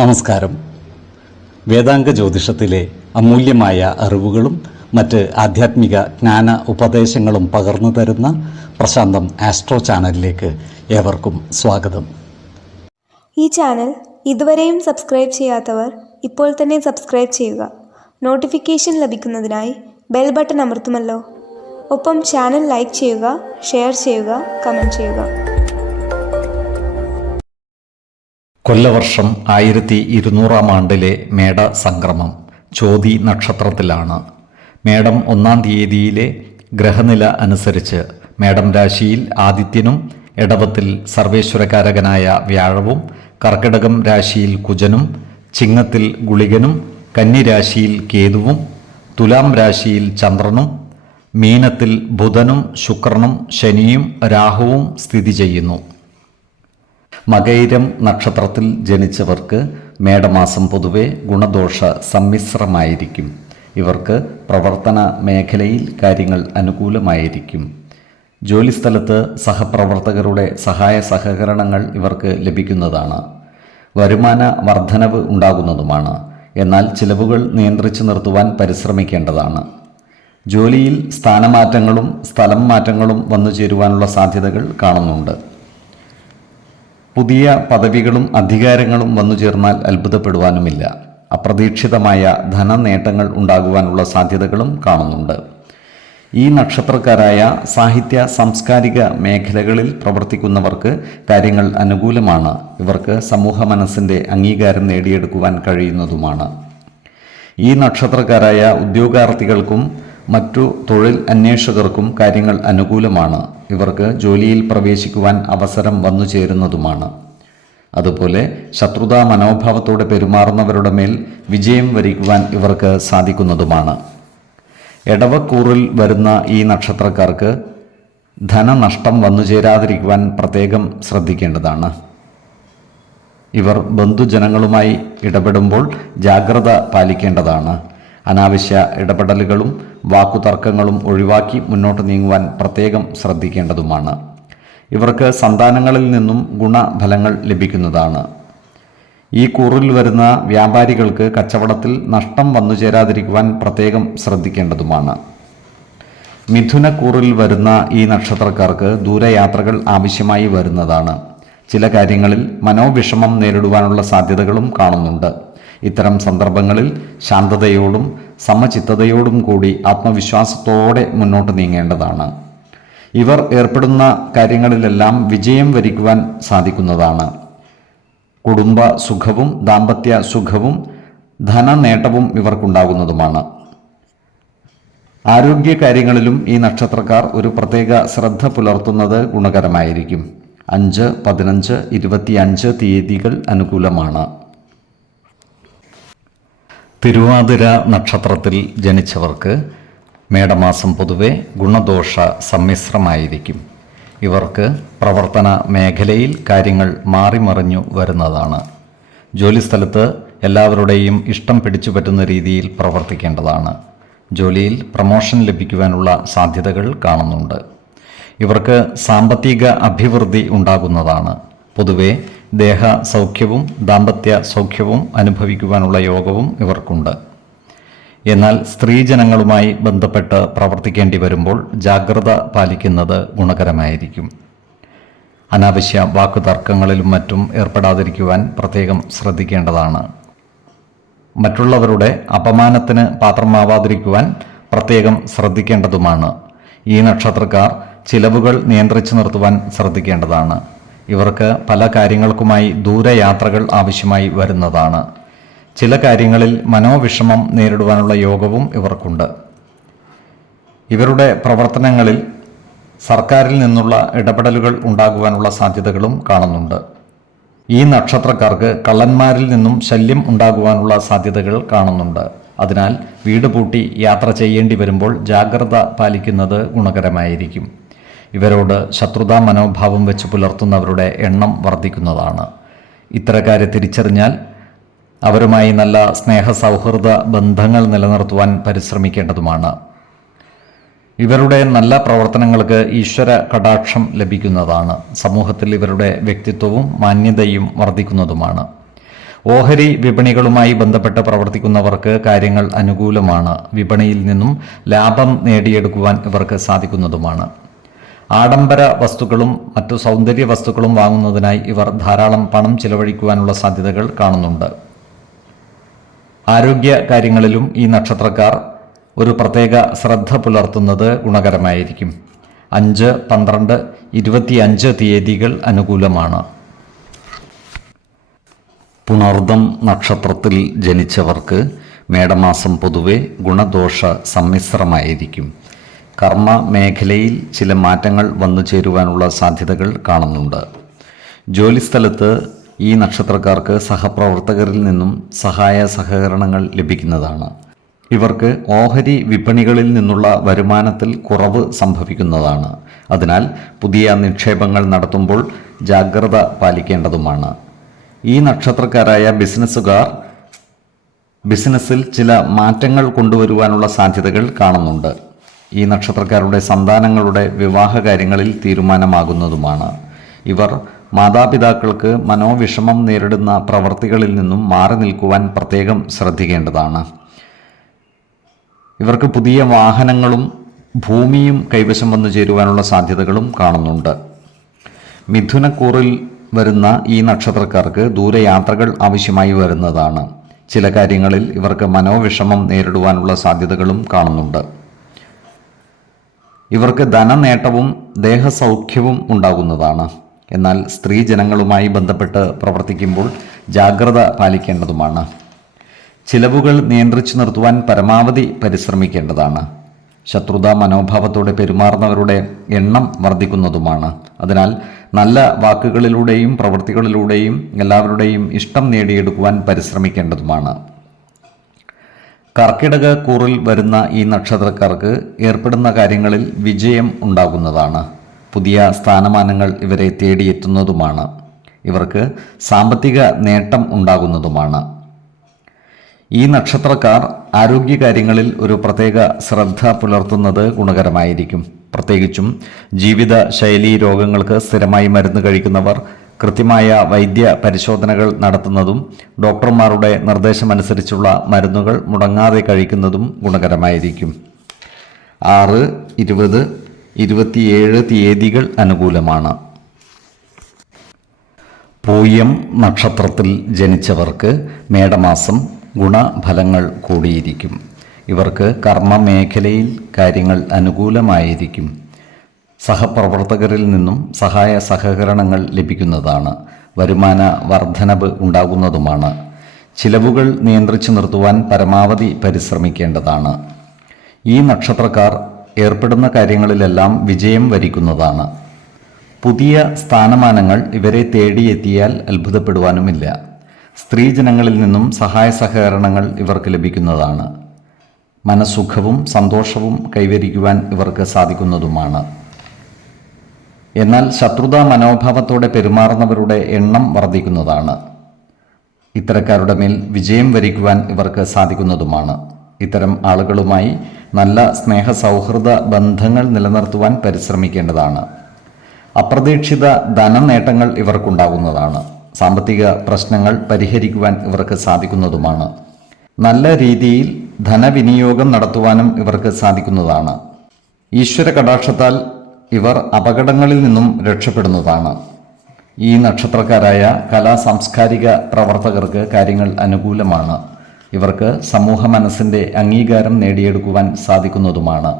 നമസ്കാരം. വേദാംഗ ജ്യോതിഷത്തിലെ അമൂല്യമായ അറിവുകളും മറ്റ് ആധ്യാത്മിക ജ്ഞാന ഉപദേശങ്ങളും പകർന്നു തരുന്ന പ്രശാന്തം ആസ്ട്രോ ചാനലിലേക്ക് ഏവർക്കും സ്വാഗതം. ഈ ചാനൽ ഇതുവരെയും സബ്സ്ക്രൈബ് ചെയ്യാത്തവർ ഇപ്പോൾ തന്നെ സബ്സ്ക്രൈബ് ചെയ്യുക. നോട്ടിഫിക്കേഷൻ ലഭിക്കുന്നതിനായി ബെൽ ബട്ടൺ അമർത്തുമല്ലോ. ഒപ്പം ചാനൽ ലൈക്ക് ചെയ്യുക, ഷെയർ ചെയ്യുക, കമൻറ്റ് ചെയ്യുക. കൊല്ലവർഷം 1200 മേട സംക്രമം ചോതി നക്ഷത്രത്തിലാണ്. മേടം 1-ാം തീയതിയിലെ ഗ്രഹനില അനുസരിച്ച് മേടം രാശിയിൽ ആദിത്യനും, ഇടവത്തിൽ സർവേശ്വരകാരകനായ വ്യാഴവും, കർക്കിടകം രാശിയിൽ കുജനും, ചിങ്ങത്തിൽ ഗുളികനും, കന്നിരാശിയിൽ കേതുവും, തുലാം രാശിയിൽ ചന്ദ്രനും, മീനത്തിൽ ബുധനും ശുക്രനും ശനിയും രാഹുവും സ്ഥിതി ചെയ്യുന്നു. മകയിരം നക്ഷത്രത്തിൽ ജനിച്ചവർക്ക് മേടമാസം പൊതുവെ ഗുണദോഷ സമ്മിശ്രമായിരിക്കും. ഇവർക്ക് പ്രവർത്തന മേഖലയിൽ കാര്യങ്ങൾ അനുകൂലമായിരിക്കും. ജോലിസ്ഥലത്ത് സഹപ്രവർത്തകരുടെ സഹായ സഹകരണങ്ങൾ ഇവർക്ക് ലഭിക്കുന്നതാണ്. വരുമാന വർധനവ് ഉണ്ടാകുന്നതുമാണ്. എന്നാൽ ചിലവുകൾ നിയന്ത്രിച്ചു നിർത്തുവാൻ പരിശ്രമിക്കേണ്ടതാണ്. ജോലിയിൽ സ്ഥാനമാറ്റങ്ങളും സ്ഥലം മാറ്റങ്ങളും വന്നു ചേരുവാനുള്ള സാധ്യതകൾ കാണുന്നുണ്ട്. പുതിയ പദവികളും അധികാരങ്ങളും വന്നു ചേർന്നാൽ അത്ഭുതപ്പെടുവാനുമില്ല. അപ്രതീക്ഷിതമായ ധനനേട്ടങ്ങൾ ഉണ്ടാകുവാനുള്ള സാധ്യതകളും കാണുന്നുണ്ട്. ഈ നക്ഷത്രക്കാരായ സാഹിത്യ സാംസ്കാരിക മേഖലകളിൽ പ്രവർത്തിക്കുന്നവർക്ക് കാര്യങ്ങൾ അനുകൂലമാണ്. ഇവർക്ക് സമൂഹ മനസ്സിൻ്റെ അംഗീകാരം നേടിയെടുക്കുവാൻ കഴിയുന്നതുമാണ്. ഈ നക്ഷത്രക്കാരായ ഉദ്യോഗാർത്ഥികൾക്കും മറ്റു തൊഴിൽ അന്വേഷകർക്കും കാര്യങ്ങൾ അനുകൂലമാണ്. ഇവർക്ക് ജോലിയിൽ പ്രവേശിക്കുവാൻ അവസരം വന്നു ചേരുന്നതുമാണ്. അതുപോലെ ശത്രുതാ മനോഭാവത്തോടെ പെരുമാറുന്നവരുടെ മേൽ വിജയം വരിക്കുവാൻ ഇവർക്ക് സാധിക്കുന്നതുമാണ്. എടവക്കൂറിൽ വരുന്ന ഈ നക്ഷത്രക്കാർക്ക് ധനനഷ്ടം വന്നു ചേരാതിരിക്കുവാൻ പ്രത്യേകം ശ്രദ്ധിക്കേണ്ടതാണ്. ഇവർ ബന്ധുജനങ്ങളുമായി ഇടപെടുമ്പോൾ ജാഗ്രത പാലിക്കേണ്ടതാണ്. അനാവശ്യ ഇടപെടലുകളും വാക്കുതർക്കങ്ങളും ഒഴിവാക്കി മുന്നോട്ട് നീങ്ങുവാൻ പ്രത്യേകം ശ്രദ്ധിക്കേണ്ടതുമാണ്. ഇവർക്ക് സന്താനങ്ങളിൽ നിന്നും ഗുണഫലങ്ങൾ ലഭിക്കുന്നതാണ്. ഈ കൂറിൽ വരുന്ന വ്യാപാരികൾക്ക് കച്ചവടത്തിൽ നഷ്ടം വന്നു ചേരാതിരിക്കുവാൻ പ്രത്യേകം ശ്രദ്ധിക്കേണ്ടതുമാണ്. മിഥുനക്കൂറിൽ വരുന്ന ഈ നക്ഷത്രക്കാർക്ക് ദൂരയാത്രകൾ ആവശ്യമായി വരുന്നതാണ്. ചില കാര്യങ്ങളിൽ മനോവിഷമം നേരിടുവാനുള്ള സാധ്യതകളും കാണുന്നുണ്ട്. ഇത്തരം സന്ദർഭങ്ങളിൽ ശാന്തതയോടും സമചിത്തതയോടും കൂടി ആത്മവിശ്വാസത്തോടെ മുന്നോട്ട് നീങ്ങേണ്ടതാണ്. ഇവർ ഏർപ്പെടുന്ന കാര്യങ്ങളിലെല്ലാം വിജയം വരിക്കുവാൻ സാധിക്കുന്നതാണ്. കുടുംബ സുഖവും ദാമ്പത്യ സുഖവും ധനനേട്ടവും ഇവർക്കുണ്ടാകുന്നതുമാണ്. ആരോഗ്യകാര്യങ്ങളിലും ഈ നക്ഷത്രക്കാർ ഒരു പ്രത്യേക ശ്രദ്ധ പുലർത്തുന്നത് ഗുണകരമായിരിക്കും. 5, 15, 25 തീയതികൾ അനുകൂലമാണ്. തിരുവാതിര നക്ഷത്രത്തിൽ ജനിച്ചവർക്ക് മേടമാസം പൊതുവെ ഗുണദോഷ സമ്മിശ്രമായിരിക്കും. ഇവർക്ക് പ്രവർത്തന മേഖലയിൽ കാര്യങ്ങൾ മാറിമറിഞ്ഞു വരുന്നതാണ്. ജോലിസ്ഥലത്ത് എല്ലാവരുടെയും ഇഷ്ടം പിടിച്ചുപറ്റുന്ന രീതിയിൽ പ്രവർത്തിക്കേണ്ടതാണ്. ജോലിയിൽ പ്രമോഷൻ ലഭിക്കുവാനുള്ള സാധ്യതകൾ കാണുന്നുണ്ട്. ഇവർക്ക് സാമ്പത്തിക അഭിവൃദ്ധി ഉണ്ടാകുന്നതാണ്. പൊതുവെ ദേഹ സൗഖ്യവും ദാമ്പത്യ സൗഖ്യവും അനുഭവിക്കുവാനുള്ള യോഗവും ഇവർക്കുണ്ട്. എന്നാൽ സ്ത്രീജനങ്ങളുമായി ബന്ധപ്പെട്ട് പ്രവർത്തിക്കേണ്ടി വരുമ്പോൾ ജാഗ്രത പാലിക്കുന്നത് ഗുണകരമായിരിക്കും. അനാവശ്യ വാക്കുതർക്കങ്ങളിലും മറ്റും ഏർപ്പെടാതിരിക്കുവാൻ പ്രത്യേകം ശ്രദ്ധിക്കേണ്ടതാണ്. മറ്റുള്ളവരുടെ അപമാനത്തിന് പാത്രമാവാതിരിക്കുവാൻ പ്രത്യേകം ശ്രദ്ധിക്കേണ്ടതുമാണ്. ഈ നക്ഷത്രക്കാർ ചിലവുകൾ നിയന്ത്രിച്ചു നിർത്തുവാൻ ശ്രദ്ധിക്കേണ്ടതാണ്. ഇവർക്ക് പല കാര്യങ്ങൾക്കുമായി ദൂരയാത്രകൾ ആവശ്യമായി വരുന്നതാണ്. ചില കാര്യങ്ങളിൽ മനോവിഷമം നേരിടുവാനുള്ള യോഗവും ഇവർക്കുണ്ട്. ഇവരുടെ പ്രവർത്തനങ്ങളിൽ സർക്കാരിൽ നിന്നുള്ള ഇടപെടലുകൾ ഉണ്ടാകുവാനുള്ള സാധ്യതകളും കാണുന്നുണ്ട്. ഈ നക്ഷത്രക്കാർക്ക് കള്ളന്മാരിൽ നിന്നും ശല്യം ഉണ്ടാകുവാനുള്ള സാധ്യതകൾ കാണുന്നുണ്ട്. അതിനാൽ വീട് പൂട്ടി യാത്ര ചെയ്യേണ്ടി വരുമ്പോൾ ജാഗ്രത പാലിക്കുന്നത് ഗുണകരമായിരിക്കും. ഇവരോട് ശത്രുതാ മനോഭാവം വെച്ച് പുലർത്തുന്നവരുടെ എണ്ണം വർദ്ധിക്കുന്നതാണ്. ഇത്തരക്കാരെ തിരിച്ചറിഞ്ഞാൽ അവരുമായി നല്ല സ്നേഹസൗഹൃദ ബന്ധങ്ങൾ നിലനിർത്തുവാൻ പരിശ്രമിക്കേണ്ടതുമാണ്. ഇവരുടെ നല്ല പ്രവർത്തനങ്ങൾക്ക് ഈശ്വര കടാക്ഷം ലഭിക്കുന്നതാണ്. സമൂഹത്തിൽ ഇവരുടെ വ്യക്തിത്വവും മാന്യതയും വർദ്ധിക്കുന്നതുമാണ്. ഓഹരി വിപണികളുമായി ബന്ധപ്പെട്ട് പ്രവർത്തിക്കുന്നവർക്ക് കാര്യങ്ങൾ അനുകൂലമാണ്. വിപണിയിൽ നിന്നും ലാഭം നേടിയെടുക്കുവാൻ ഇവർക്ക് സാധിക്കുന്നതുമാണ്. ആഡംബര വസ്തുക്കളും മറ്റു സൗന്ദര്യ വസ്തുക്കളും വാങ്ങുന്നതിനായി ഇവർ ധാരാളം പണം ചിലവഴിക്കുവാനുള്ള സാധ്യതകൾ കാണുന്നുണ്ട്. ആരോഗ്യ കാര്യങ്ങളിലും ഈ നക്ഷത്രക്കാർ ഒരു പ്രത്യേക ശ്രദ്ധ പുലർത്തുന്നത് ഗുണകരമായിരിക്കും. 5, 12, 25 തീയതികൾ അനുകൂലമാണ്. പുണർദം നക്ഷത്രത്തിൽ ജനിച്ചവർക്ക് മേടമാസം പൊതുവെ ഗുണദോഷ സമ്മിശ്രമായിരിക്കും. കർമ്മ മേഖലയിൽ ചില മാറ്റങ്ങൾ വന്നു ചേരുവാനുള്ള സാധ്യതകൾ കാണുന്നുണ്ട്. ജോലിസ്ഥലത്ത് ഈ നക്ഷത്രക്കാർക്ക് സഹപ്രവർത്തകരിൽ നിന്നും സഹായ സഹകരണങ്ങൾ ലഭിക്കുന്നതാണ്. ഇവർക്ക് ഓഹരി വിപണികളിൽ നിന്നുള്ള വരുമാനത്തിൽ കുറവ് സംഭവിക്കുന്നതാണ്. അതിനാൽ പുതിയ നിക്ഷേപങ്ങൾ നടത്തുമ്പോൾ ജാഗ്രത പാലിക്കേണ്ടതുമാണ്. ഈ നക്ഷത്രക്കാരായ ബിസിനസ്സുകാർ ബിസിനസ്സിൽ ചില മാറ്റങ്ങൾ കൊണ്ടുവരുവാനുള്ള സാധ്യതകൾ കാണുന്നുണ്ട്. ഈ നക്ഷത്രക്കാരുടെ സന്താനങ്ങളുടെ വിവാഹ കാര്യങ്ങളിൽ തീരുമാനമാകുന്നതുമാണ്. ഇവർ മാതാപിതാക്കൾക്ക് മനോവിഷമം നേരിടുന്ന പ്രവർത്തികളിൽ നിന്നും മാറി നിൽക്കുവാൻ പ്രത്യേകം ശ്രദ്ധിക്കേണ്ടതാണ്. ഇവർക്ക് പുതിയ വാഹനങ്ങളും ഭൂമിയും കൈവശം വന്നു ചേരുവാനുള്ള സാധ്യതകളും കാണുന്നുണ്ട്. മിഥുനക്കൂറിൽ വരുന്ന ഈ നക്ഷത്രക്കാർക്ക് ദൂരയാത്രകൾ ആവശ്യമായി വരുന്നതാണ്. ചില കാര്യങ്ങളിൽ ഇവർക്ക് മനോവിഷമം നേരിടുവാനുള്ള സാധ്യതകളും കാണുന്നുണ്ട്. ഇവർക്ക് ധനനേട്ടവും ദേഹസൗഖ്യവും ഉണ്ടാകുന്നതാണ്. എന്നാൽ സ്ത്രീജനങ്ങളുമായി ബന്ധപ്പെട്ട് പ്രവർത്തിക്കുമ്പോൾ ജാഗ്രത പാലിക്കേണ്ടതുമാണ്. ചിലവുകൾ നിയന്ത്രിച്ചു നിർത്തുവാൻ പരമാവധി പരിശ്രമിക്കേണ്ടതാണ്. ശത്രുതാ മനോഭാവത്തോടെ പെരുമാറുന്നവരുടെ എണ്ണം വർദ്ധിക്കുന്നതുമാണ്. അതിനാൽ നല്ല വാക്കുകളിലൂടെയും പ്രവൃത്തികളിലൂടെയും എല്ലാവരുടെയും ഇഷ്ടം നേടിയെടുക്കുവാൻ പരിശ്രമിക്കേണ്ടതുമാണ്. കർക്കിടക കൂറിൽ വരുന്ന ഈ നക്ഷത്രക്കാർക്ക് ഏർപ്പെടുന്ന കാര്യങ്ങളിൽ വിജയം ഉണ്ടാകുന്നതാണ്. പുതിയ സ്ഥാനമാനങ്ങൾ ഇവരെ തേടിയെത്തുന്നതുമാണ്. ഇവർക്ക് സാമ്പത്തിക നേട്ടം ഉണ്ടാകുന്നതുമാണ്. ഈ നക്ഷത്രക്കാർ ആരോഗ്യകാര്യങ്ങളിൽ ഒരു പ്രത്യേക ശ്രദ്ധ പുലർത്തുന്നത് ഗുണകരമായിരിക്കും. പ്രത്യേകിച്ചും ജീവിതശൈലീ രോഗങ്ങൾക്ക് സ്ഥിരമായി മരുന്ന് കഴിക്കുന്നവർ കൃത്യമായ വൈദ്യ പരിശോധനകൾ നടത്തുന്നതും ഡോക്ടർമാരുടെ നിർദ്ദേശമനുസരിച്ചുള്ള മരുന്നുകൾ മുടങ്ങാതെ കഴിക്കുന്നതും ഗുണകരമായിരിക്കും. 6, 20, 27 തീയതികൾ അനുകൂലമാണ്. പൂയം നക്ഷത്രത്തിൽ ജനിച്ചവർക്ക് മേടമാസം ഗുണഫലങ്ങൾ കൂടിയിരിക്കും. ഇവർക്ക് കർമ്മ മേഖലയിൽ കാര്യങ്ങൾ അനുകൂലമായിരിക്കും. സഹപ്രവർത്തകരിൽ നിന്നും സഹായ സഹകരണങ്ങൾ ലഭിക്കുന്നതാണ്. വരുമാന വർധനവ് ഉണ്ടാകുന്നതുമാണ്. ചിലവുകൾ നിയന്ത്രിച്ചു നിർത്തുവാൻ പരമാവധി പരിശ്രമിക്കേണ്ടതാണ്. ഈ നക്ഷത്രക്കാർ ഏർപ്പെടുന്ന കാര്യങ്ങളിലെല്ലാം വിജയം വരിക്കുന്നതാണ്. പുതിയ സ്ഥാനമാനങ്ങൾ ഇവരെ തേടിയെത്തിയാൽ അത്ഭുതപ്പെടുവാനുമില്ല. സ്ത്രീജനങ്ങളിൽ നിന്നും സഹായ സഹകരണങ്ങൾ ഇവർക്ക് ലഭിക്കുന്നതാണ്. മനസ്സുഖവും സന്തോഷവും കൈവരിക്കുവാൻ ഇവർക്ക് സാധിക്കുന്നതുമാണ്. എന്നാൽ ശത്രുതാ മനോഭാവത്തോടെ പെരുമാറുന്നവരുടെ എണ്ണം വർദ്ധിക്കുന്നതാണ്. ഇത്തരക്കാരുടെ മേൽ വിജയം വരിക്കുവാൻ ഇവർക്ക് സാധിക്കുന്നതുമാണ്. ഇത്തരം ആളുകളുമായി നല്ല സ്നേഹ സൗഹൃദ ബന്ധങ്ങൾ നിലനിർത്തുവാൻ പരിശ്രമിക്കേണ്ടതാണ്. അപ്രതീക്ഷിത ധനനേട്ടങ്ങൾ ഇവർക്കുണ്ടാകുന്നതാണ്. സാമ്പത്തിക പ്രശ്നങ്ങൾ പരിഹരിക്കുവാൻ ഇവർക്ക് സാധിക്കുന്നതുമാണ്. നല്ല രീതിയിൽ ധനവിനിയോഗം നടത്തുവാനും ഇവർക്ക് സാധിക്കുന്നതാണ്. ഈശ്വര കടാക്ഷത്താൽ ഇവർ അപകടങ്ങളിൽ നിന്നും രക്ഷപ്പെടുന്നതാണ്. ഈ നക്ഷത്രക്കാരായ കലാ സാംസ്കാരിക പ്രവർത്തകർക്ക് കാര്യങ്ങൾ അനുകൂലമാണ്. ഇവർക്ക് സമൂഹ മനസ്സിൻ്റെ അംഗീകാരം നേടിയെടുക്കുവാൻ സാധിക്കുന്നതുമാണ്.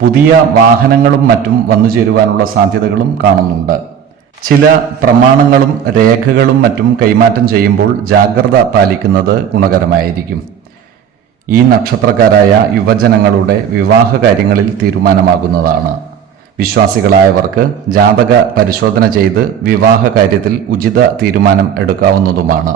പുതിയ വാഹനങ്ങളും മറ്റും വന്നു ചേരുവാനുള്ള സാധ്യതകളും കാണുന്നുണ്ട്. ചില പ്രമാണങ്ങളും രേഖകളും മറ്റും കൈമാറ്റം ചെയ്യുമ്പോൾ ജാഗ്രത പാലിക്കുന്നത് ഗുണകരമായിരിക്കും. ഈ നക്ഷത്രക്കാരായ യുവജനങ്ങളുടെ വിവാഹ കാര്യങ്ങളിൽ തീരുമാനമാകുന്നതാണ്. വിശ്വാസികളായവർക്ക് ജാതക പരിശോധന ചെയ്ത് വിവാഹ കാര്യത്തിൽ ഉചിത തീരുമാനം എടുക്കാവുന്നതുമാണ്.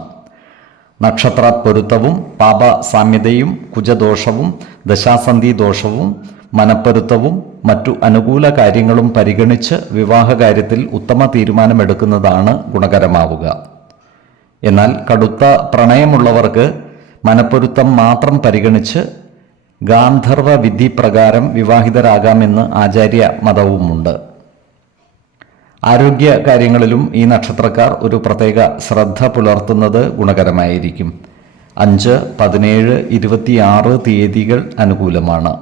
നക്ഷത്ര പൊരുത്തവും പാപ സാമ്യതയും കുജദോഷവും ദശാസന്ധി ദോഷവും മനപ്പൊരുത്തവും മറ്റു അനുകൂല കാര്യങ്ങളും പരിഗണിച്ച് വിവാഹ കാര്യത്തിൽ ഉത്തമ തീരുമാനമെടുക്കുന്നതാണ് ഗുണകരമാവുക. എന്നാൽ കടുത്ത പ്രണയമുള്ളവർക്ക് മനപ്പൊരുത്തം മാത്രം പരിഗണിച്ച് ഗാന്ധർവ വിധി പ്രകാരം വിവാഹിതരാകാമെന്ന് ആചാര്യ മതവുമുണ്ട്. ആരോഗ്യ കാര്യങ്ങളിലും ഈ നക്ഷത്രക്കാർ ഒരു പ്രത്യേക ശ്രദ്ധ പുലർത്തുന്നത് ഗുണകരമായിരിക്കും. 5, 17, 26 തീയതികൾ അനുകൂലമാണ്.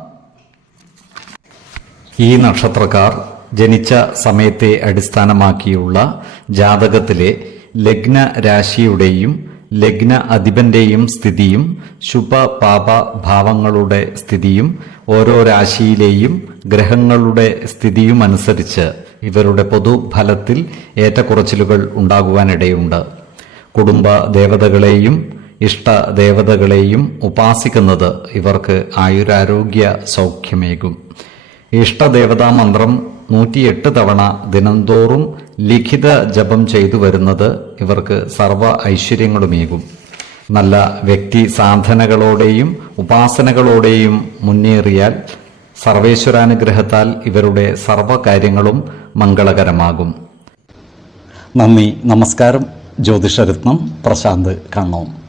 ഈ നക്ഷത്രക്കാർ ജനിച്ച സമയത്തെ അടിസ്ഥാനമാക്കിയുള്ള ജാതകത്തിലെ ലഗ്ന രാശിയുടെയും ലഗ്ന അധിപന്റെയും സ്ഥിതിയും ശുഭ പാപ ഭാവങ്ങളുടെ സ്ഥിതിയും ഓരോ രാശിയിലെയും ഗ്രഹങ്ങളുടെ സ്ഥിതിയും അനുസരിച്ച് ഇവരുടെ പൊതുഫലത്തിൽ ഏറ്റക്കുറച്ചിലുകൾ ഉണ്ടാകുവാനിടയുണ്ട്. കുടുംബ ദേവതകളെയും ഇഷ്ട ദേവതകളെയും ഉപാസിക്കുന്നത് ഇവർക്ക് ആയുരാരോഗ്യ സൗഖ്യമേകും. ഇഷ്ടദേവതാ മന്ത്രം 108 തവണ ദിനംതോറും ലിഖിത ജപം ചെയ്തു വരുന്നത് ഇവർക്ക് സർവ ഐശ്വര്യങ്ങളുമേകും. നല്ല വ്യക്തി സാധനകളോടെയും ഉപാസനകളോടെയും മുന്നേറിയാൽ സർവേശ്വരാനുഗ്രഹത്താൽ ഇവരുടെ സർവകാര്യങ്ങളും മംഗളകരമാകും. നന്ദി, നമസ്കാരം. ജ്യോതിഷരത്നം പ്രശാന്ത് കണ്ണോം.